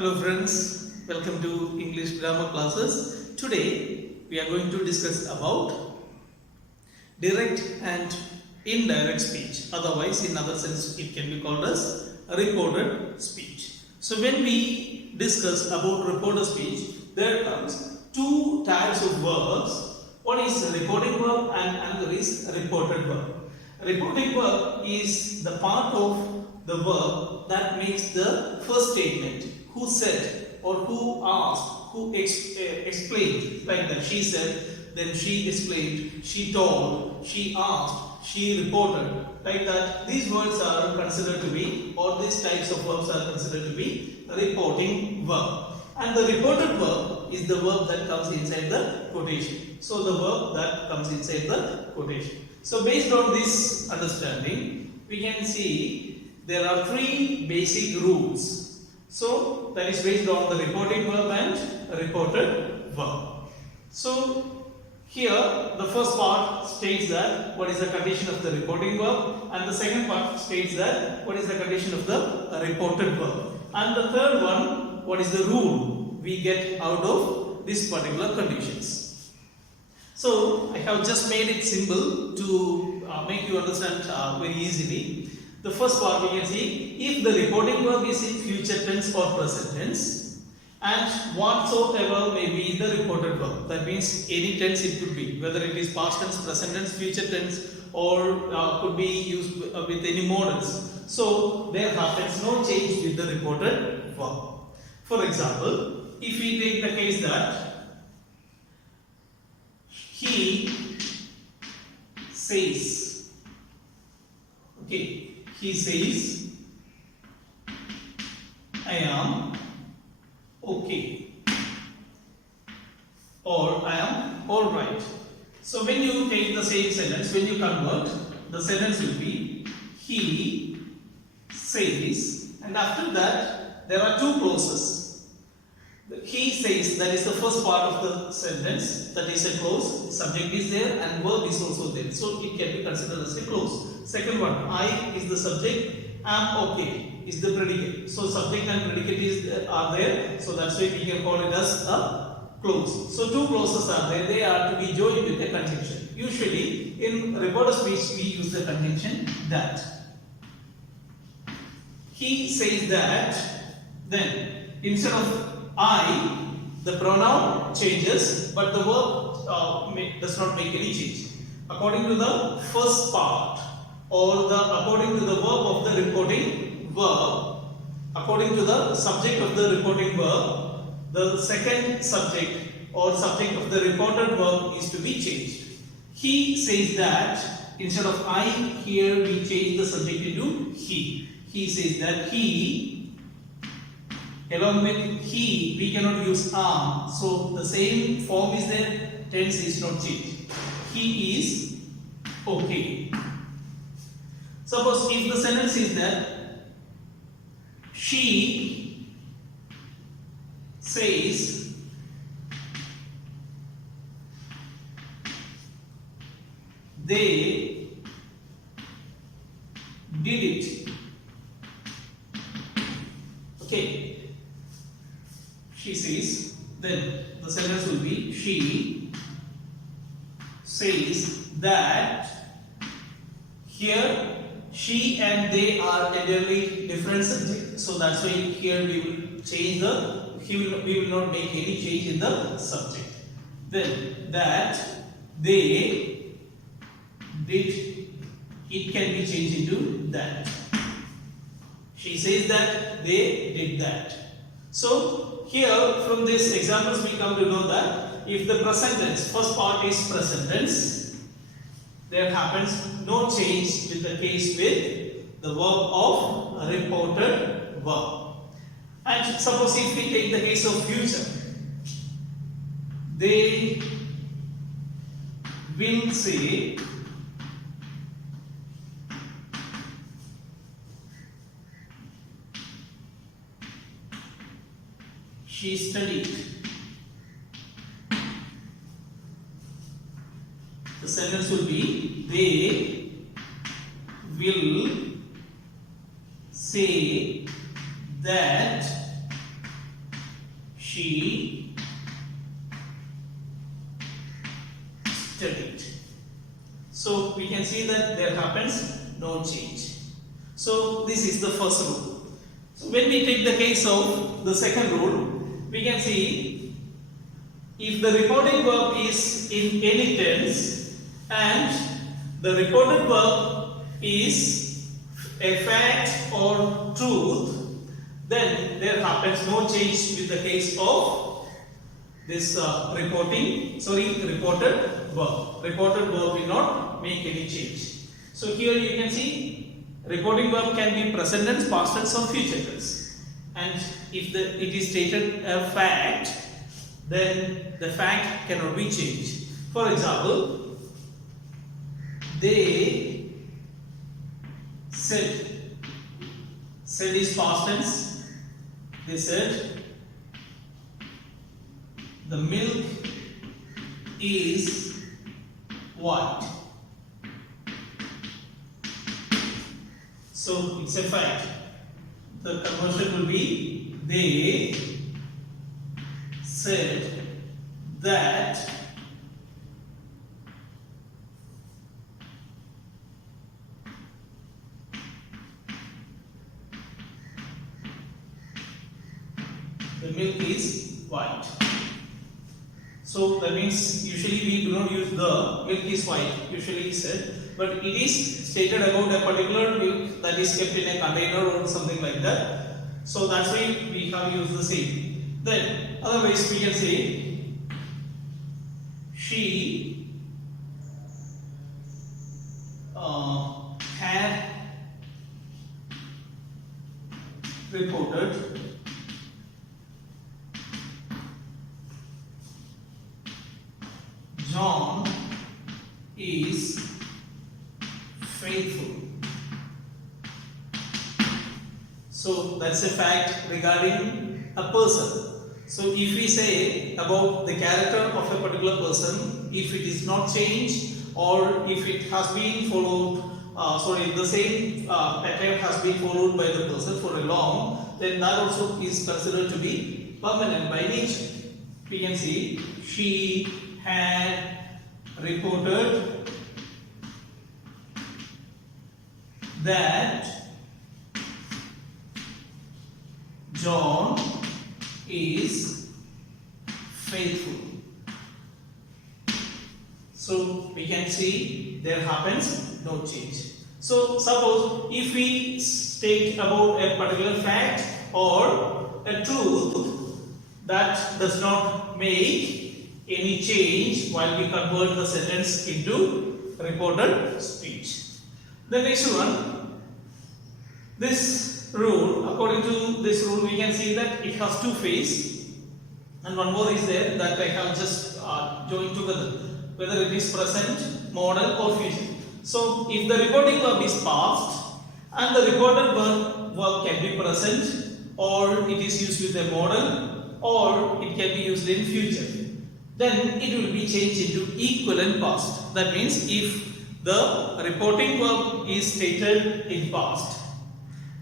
Hello friends, welcome to English grammar classes. Today we are going to discuss about direct and indirect speech. Otherwise, in other sense, it can be called as reported speech. So when we discuss about reported speech, there comes two types of verbs. One is a reporting verb and another is a reported verb. Reporting verb is the part of the verb that makes the first statement. Who said or who asked, who explained, like that. She said, then she explained, she told, she asked, she reported, like that. These words are considered to be, or these types of verbs are considered to be reporting verb. And the reported verb is the verb that comes inside the quotation. So the verb that comes inside the quotation. So based on this understanding, we can see there are three basic rules. So that is based on the reporting verb and reported verb. So here the first part states that what is the condition of the reporting verb, and the second part states that what is the condition of the reported verb, and the third one, what is the rule we get out of these particular conditions. So I have just made it simple to make you understand very easily. The first part we can see, if the reporting verb is in future tense or present tense, and whatsoever may be the reported verb. That means any tense it could be, whether it is past tense, present tense, future tense, or could be used with any models. So there happens no change with the reported verb. For example, if we take the case that he says, okay, he says, I am okay, or I am alright. So when you take the same sentence, when you convert, the sentence will be he says, and after that there are two clauses. He says, that is the first part of the sentence, that is a clause, subject is there and verb is also there. So it can be considered as a clause. Second one, I is the subject, am okay is the predicate. So subject and predicate are there. So that's why we can call it as a clause. So two clauses are there. They are to be joined with a conjunction. Usually in reported speech we use the conjunction that. He says that, then instead of I, the pronoun changes, but the verb does not make any change. According to the first part, or according to the verb of the reporting verb, according to the subject of the reporting verb, the second subject or subject of the reported verb is to be changed. He says that, instead of I, here we change the subject into he. He says that he. Along with he, we cannot use am. So the same form is there, tense is not changed. He is okay. Suppose if the sentence is that she says they did it. Okay. She says, then the sentence will be she says that. Here she and they are entirely different subjects. So that's why here we will change we will not make any change in the subject. Then that they did, it can be changed into that. She says that they did that. So here from these examples we come to know that if the present tense, first part is present tense, there happens no change with the case with the verb of reported verb. And suppose if we take the case of future, they will say she studied. The sentence will be they will say that She studied. So we can see that there happens no change. So this is the first rule. So when we take the case of the second rule, we can see if the reporting verb is in any tense and the reported verb is a fact or truth, then there happens no change with the case of this reported verb. Reported verb will not make any change. So here you can see reporting verb can be present tense, past tense or future tense. And if it is stated a fact, then the fact cannot be changed. For example, they said. Said is past tense. They said the milk is white. So it's a fact. The conversion will be they said that the milk is white. So that means usually we do not use the milk is white, usually said, but it is stated about a particular milk that is kept in a container or something like that. So that's why we have used the same. Then otherwise we can say she had reported John is faithful. So that's a fact regarding a person. So if we say about the character of a particular person, if it is not changed or if it has been followed, the same pattern has been followed by the person for a long, then that also is considered to be permanent by nature. We can see she had reported that John is faithful. So we can see there happens no change. So suppose if we state about a particular fact or a truth that does not make any change while we convert the sentence into reported speech. The next one, this rule, according to this rule we can see that it has two phases and one more is there that I have just joined together, whether it is present, modal or future. So if the reporting verb is past and the reported verb can be present or it is used with a modal or it can be used in future, then it will be changed into equivalent past. That means if the reporting verb is stated in past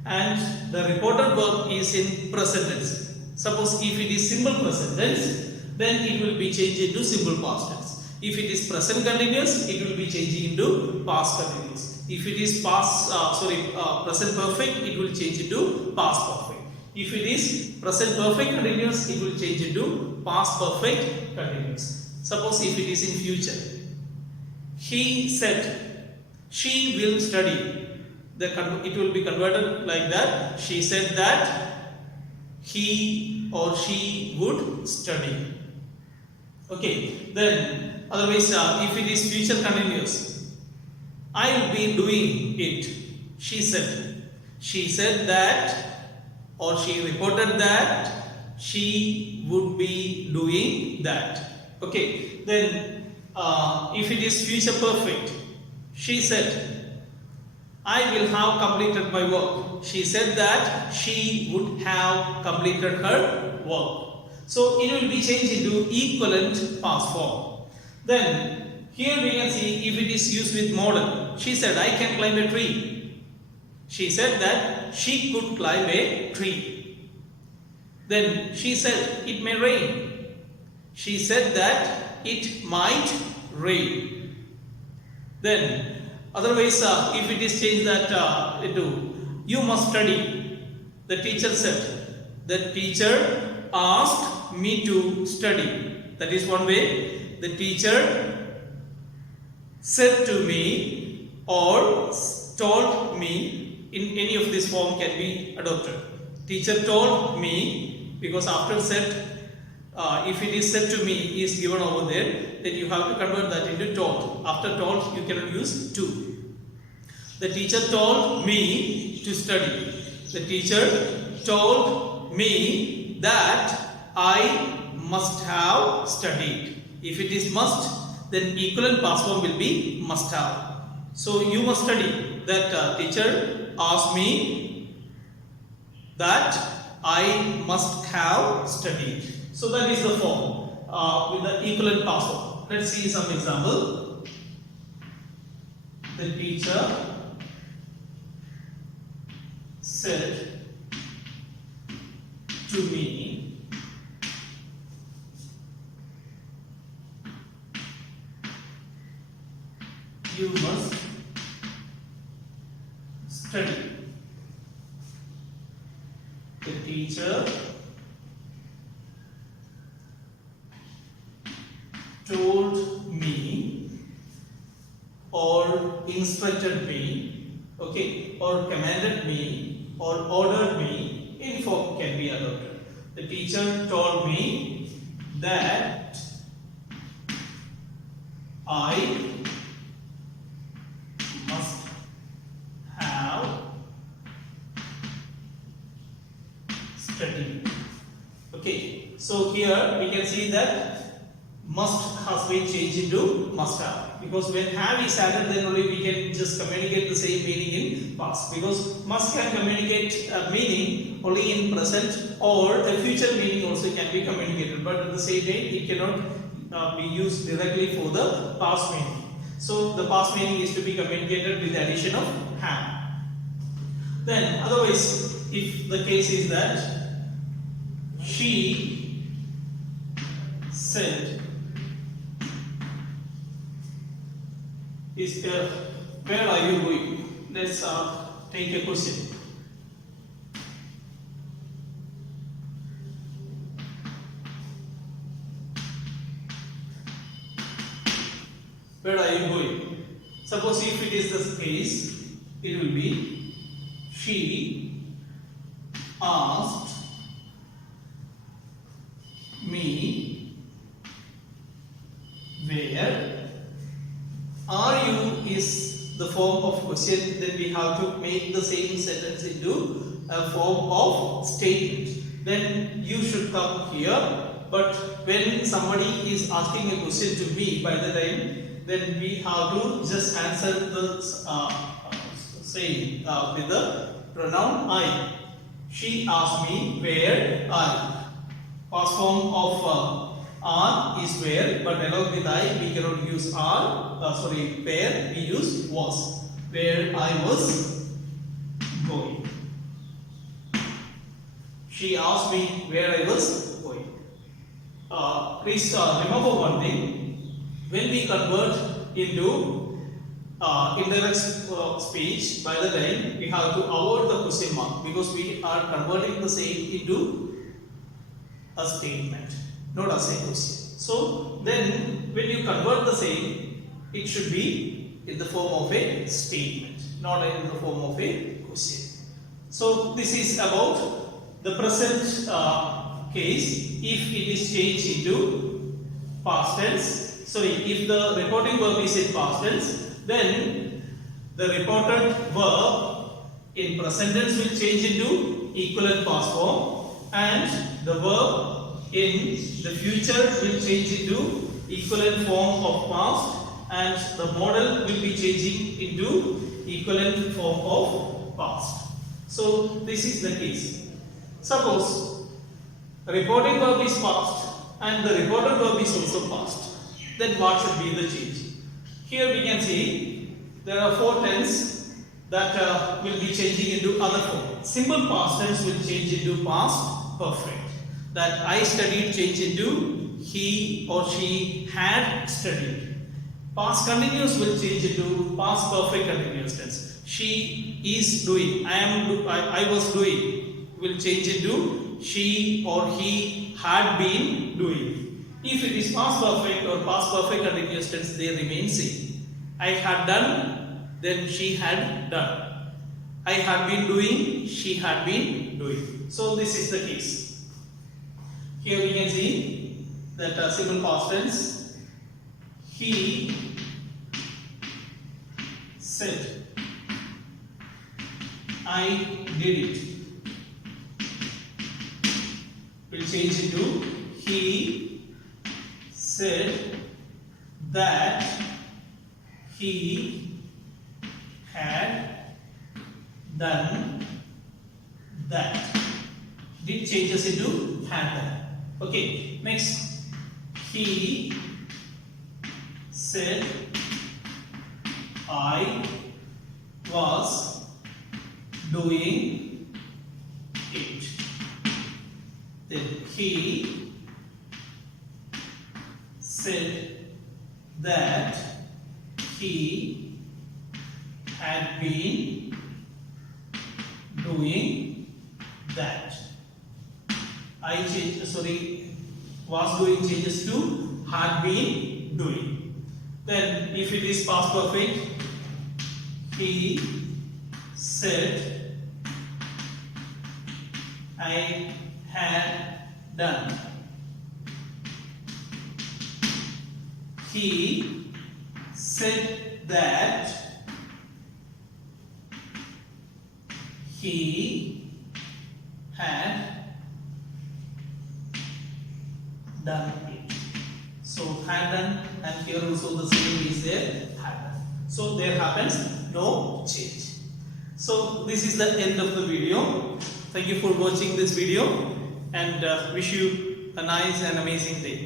and the reported verb is in present tense. Suppose if it is simple present tense, then it will be changed into simple past tense. If it is present continuous, it will be changing into past continuous. If it is present perfect, it will change into past perfect. If it is present perfect continuous, it will change into past perfect continuous. Suppose if it is in future, he said she will study. It will be converted like that. She said that he or she would study. Okay, then otherwise if it is future continuous, I will be doing it. She said that or she reported that she would be doing that. Okay, then if it is future perfect, she said I will have completed my work. She said that she would have completed her work. So it will be changed into equivalent past form. Then here we can see if it is used with modal. She said I can climb a tree. She said that she could climb a tree. Then she said it may rain. She said that it might rain. Then otherwise, if it is changed that into you must study. The teacher said. The teacher asked me to study. That is one way. The teacher said to me or told me. In any of this form can be adopted. Teacher told me, because after said, if it is said to me is given over there, then you have to convert that into told. After told, you cannot use to. The teacher told me to study. The teacher told me that I must have studied. If it is must, then equivalent past form will be must have. So you must study. That teacher asked me that I must have studied. So that is the form with the equivalent past form. Let's see some example. The teacher said to me, you must study. The teacher told me or instructed me, okay, or commanded me or ordered me, any form can be adopted. The teacher told me that I must have studied. Okay, so here we can see that must has been changed into must have, because when have is added, then only we can just communicate the same meaning in past, because must can communicate a meaning only in present, or a future meaning also can be communicated, but at the same time it cannot be used directly for the past meaning. So the past meaning is to be communicated with the addition of have. Then otherwise, if the case is that she said, is where are you going? Let's take a question. Where are you going? Suppose if it is the case, it will be she asked me where are you is the form of question, then we have to make the same sentence into a form of statement. Then you should come here, but when somebody is asking a question to me by the time, then we have to just answer the saying with the pronoun I. She asked me where are you. Past form of are is where, but along with I we cannot use are, where, we use was. Where I was going. She asked me where I was going. Please remember one thing. When we convert into indirect speech, by the time we have to avoid the question mark, because we are converting the same into a statement, not as a question. So then when you convert the same, it should be in the form of a statement, not in the form of a question. So this is about the present case. If it is changed into past tense, if the reporting verb is in past tense, then the reported verb in present tense will change into equivalent past form, and the verb in the future will change into equivalent form of past, and the model will be changing into equivalent form of past. So this is the case. Suppose reporting verb is past and the reported verb is also past, then what should be the change? Here we can see there are 4 tenses that will be changing into other form. Simple past tense will change into past perfect. That I studied change into he or she had studied. Past continuous will change into past perfect continuous tense. She is doing. I was doing will change into she or he had been doing. If it is past perfect or past perfect continuous tense, they remain same. I had done, then she had done. I had been doing, she had been doing. So this is the case. Here we can see that simple past tense. He said, I did it. Will change into he said that he had done that. Did changes into had done. Okay, next. He said I was doing it. Then he said that he had been doing that. Was doing changes to had been doing. Then if it is past perfect, he said I had done. He said that he had done it. So had done, and here also the same is there, had done. So there happens no change. So this is the end of the video. Thank you for watching this video, and wish you a nice and amazing day.